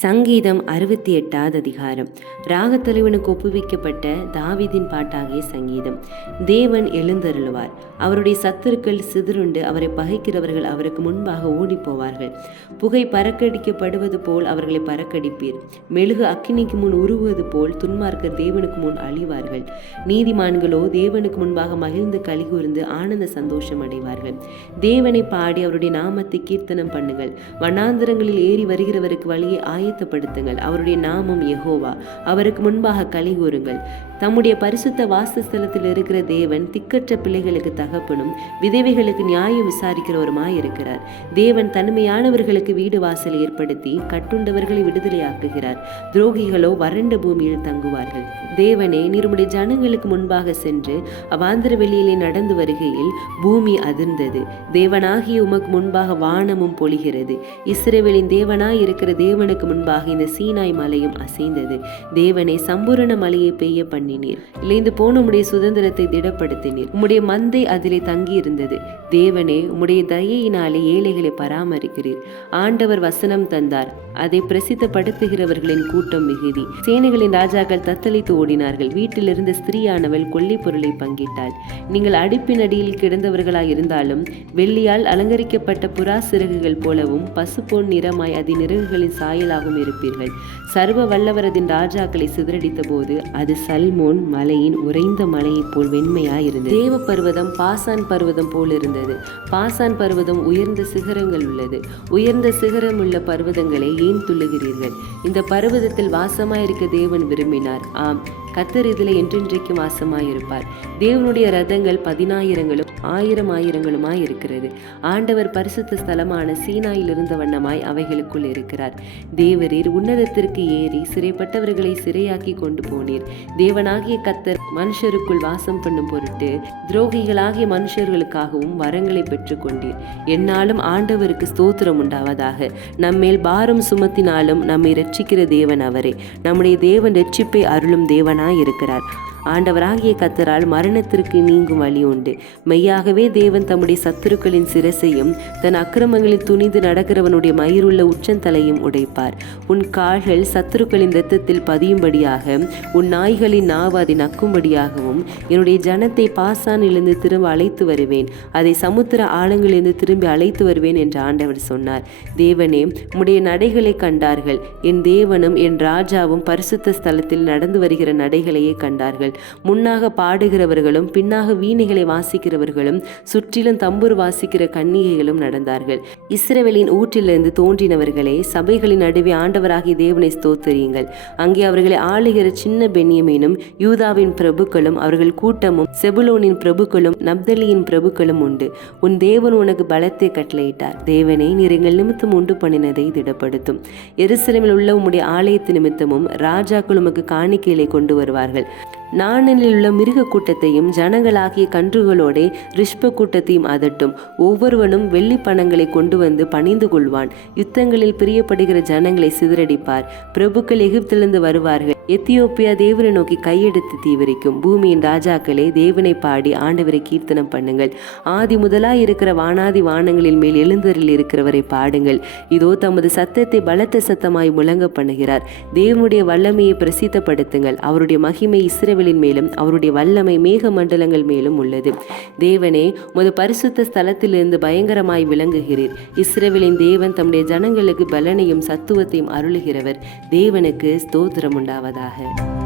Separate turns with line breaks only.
சங்கீதம் அறுபத்தி எட்டாவது அதிகாரம். ராகத்தலைவனுக்கு ஒப்புவிக்கப்பட்ட தாவிதின் பாட்டாகிய சங்கீதம். தேவன் எழுந்தருளுவார். அவருடைய சத்துருக்கள் சிதறுண்டு அவரை பகைக்கிறவர்கள் அவருக்கு முன்பாக ஓடிப் போவார்கள் புகை பறக்கடிக்கப்படுவது போல் அவர்களை பறக்கடிப்பீர். மெழுகு அக்கினிக்கு முன் உருவுவது போல் துன்மார்க்கர் தேவனுக்கு முன் அழிவார்கள். நீதிமான்களோ தேவனுக்கு முன்பாக மகிழ்ந்து கலிகூர்ந்து ஆனந்த சந்தோஷம் அடைவார்கள். தேவனை பாடி அவருடைய நாமத்தை கீர்த்தனம் பண்ணுங்கள். வனாந்திரங்களில் ஏறி வருகிறவருக்கு வழியை ஆயத்தப்படுத்துங்கள். அவருடைய நாமம் எகோவா அவருக்கு முன்பாக கலிகூறுங்கள் தம்முடைய பரிசுத்த வாசஸ்தலத்தில் இருக்கிற தேவன் திக்கற்ற பிள்ளைகளுக்கு தகப்பனும் விதவைகளுக்கு நியாயம் விசாரிக்கிறவருமாய் இருக்கிறார் தேவன் தனிமையானவர்களுக்கு வீடு வாசல் ஏற்படுத்தி கட்டுண்டவர்களை விடுதலையாக்குகிறார். துரோகிகளோ வறண்ட பூமியில் தங்குவார்கள். தேவனே நிருமுடைய ஜனங்களுக்கு முன்பாக சென்று அவாந்திர வெளியிலே நடந்து வருகையில் பூமி அதிர்ந்தது. தேவனாகிய உமக்கு முன்பாக வானமும் பொழிகிறது. இஸ்ரேவேலின் தேவனாய் இருக்கிற தேவனுக்கு முன்பாக இந்த சீனாய் மலையும் அசைந்தது. தேவனே சம்பூரண மலையை பெய்ய பண்ணினீர். இழைந்து போன உம்முடைய சுதந்திரத்தை திடப்படுத்தினீர். உம்முடைய மந்தை அதிலே தங்கியிருந்தது. தேவனே உம்முடைய தயையினாலே ஏழைகளை பராமரிக்கிறீர். ஆண்டவர் வசனம் தந்தார். அதை பிரசித்தப்படுத்துகிறவர்களின் கூட்டம் மிகுதி. சேனைகளின் ராஜாக்கள் தத்தளித்து ஓடினார்கள். வீட்டிலிருந்த ஸ்திரீயானவள் கொல்லி பொருளை பங்கிட்டாள். நீங்கள் அடுப்பின் அடியில் கிடந்தவர்களாய் இருந்தாலும் வெள்ளியால் அலங்கரிக்கப்பட்ட புறா சிறகுகள் போலவும் பசுப்பொன் நிறமாய் அதன் இறகுகளின் சாயலாகவும் இருப்பீர்கள். சர்வ வல்லவரதின் ராஜாக்களை சிதறடித்த போது அது சல்மோன் மலையின் உறைந்த மலையைப் போல் வெண்மையாயிருந்தது. தேவ பர்வதம் பா பாசான் பர்வதம் போல் இருந்தது. பாசான் பர்வதம் உயர்ந்த சிகரங்கள் உள்ளது. உயர்ந்த சிகரம் உள்ள பர்வதங்களை ஏன் துள்ளுகிறீர்கள்? இந்த பர்வதத்தில் வாசமாயிருக்க தேவன் விரும்பினார். ஆம். கத்தர் இதில் என்றென்றைக்கும் வாசமாயிருப்பார். தேவனுடைய ரதங்கள் பதினாயிரங்களும் ஆயிரம் ஆயிரங்களுமாய் இருக்கிறது ஆண்டவர் பரிசுத்த ஸ்தலமான சீனாயில் இருந்த வண்ணமாய் அவைகளுக்குள் இருக்கிறார். தேவரீர் உன்னதத்திற்கு ஏறி சிறைப்பட்டவர்களை சிறையாக்கி கொண்டு போனீர். தேவனாகிய கத்தர் மனுஷருக்குள் வாசம் பண்ணும் பொருட்டு துரோகிகளாகிய மனுஷர்களுக்காகவும் வரங்களை பெற்றுக்கொண்டீர். என்னாலும் ஆண்டவருக்கு ஸ்தோத்திரம் உண்டாவதாக. நம்மேல் பாரம் சுமத்தினாலும் நம்மை ரட்சிக்கிற தேவன் அவரே. நம்முடைய தேவன் ரட்சிப்பை அருளும் தேவன் தேவனாய் இருக்கிறார். ஆண்டவராகிய கத்தரால் மரணத்திற்கு நீங்கும் வழி உண்டு. மெய்யாகவே தேவன் தம்முடைய சத்துருக்களின் சிரசையும் தன் அக்கிரமங்களில் துணிந்து நடக்கிறவனுடைய மயிருள்ள உச்சந்தலையும் உடைப்பார். உன் கால்கள் சத்துருக்களின் இரத்தத்தில் பதியும்படியாக உன் நாய்களின் நாவு அதை நக்கும்படியாகவும் என்னுடைய ஜனத்தை பாசானிலிருந்து திரும்ப அழைத்து வருவேன். அதை சமுத்திர ஆழங்களிலிருந்து திரும்பி அழைத்து வருவேன் என்று ஆண்டவர் சொன்னார். தேவனே உம்முடைய நடைகளை கண்டார்கள். என் தேவனும் என் ராஜாவும் பரிசுத்த ஸ்தலத்தில் நடந்து வருகிற நடைகளையே கண்டார்கள். முன்னாக பாடுகிறவர்களும் பின்னாக வீணைகளை வாசிக்கிறவர்களும் சுற்றிலும் தம்பூர் வாசிக்கிற கன்னிகைகளும் நடந்தார்கள். இஸ்ரவேலின் ஊற்றிலிருந்து தோன்றினவர்களே சபைகளின் நடுவே ஆண்டவராகிய தேவனை ஸ்தோத்தரியுங்கள். அங்கே அவர்களை ஆளுகிற சின்ன பென்யமீனும் யூதாவின் பிரபுக்களும் அவர்கள் கூட்டமும் செபுலோனின் பிரபுக்களும் நப்தலியின் பிரபுக்களும் உண்டு. உன் தேவன் உனக்கு பலத்தை கட்டளையிட்டார். தேவனே நீர் எங்கள் நிமித்தம் உண்டு பண்ணினதை திடப்படுத்தும். எருசலமில் உள்ள உம்முடைய ஆலயத்து நிமித்தமும் ராஜாக்கள் உமக்கு காணிக்கைகளை கொண்டு வருவார்கள். நாணலில் உள்ள மிருக கூட்டத்தையும் ஜனங்களாகிய கன்றுகளோடே ரிஷ்ப கூட்டத்தையும் அதட்டும். ஒவ்வொருவனும் வெள்ளி பணங்களை கொண்டு வந்து பணிந்து கொள்வான். யுத்தங்களில் பிரியப்படுகிற ஜனங்களை சிதறடிப்பார். பிரபுக்கள் எகிப்திலிருந்து வருவார்கள். எத்தியோப்பியா தேவனை நோக்கி கையெடுத்து தீவிரிக்கும். பூமியின் ராஜாக்களே தேவனை பாடி ஆண்டவரை கீர்த்தனம் பண்ணுங்கள். ஆதி முதலாய் இருக்கிற வானாதி வானங்களில் மேல் எழுந்தரில் இருக்கிறவரை பாடுங்கள். இதோ தமது சத்தத்தை பலத்த சத்தமாய் முழங்க பண்ணுகிறார். தேவனுடைய வல்லமையை பிரசித்தப்படுத்துங்கள். அவருடைய மகிமை இஸ்ரவேலின் மேலும் அவருடைய வல்லமை மேக மண்டலங்கள் மேலும் உள்ளது. தேவனே உமது பரிசுத்த ஸ்தலத்திலிருந்து பயங்கரமாய் விளங்குகிறீர். இஸ்ரேவிலின் தேவன் தம்முடைய ஜனங்களுக்கு பலனையும் சத்துவத்தையும் அருளுகிறவர். தேவனுக்கு ஸ்தோத்திரம் உண்டாவதாக.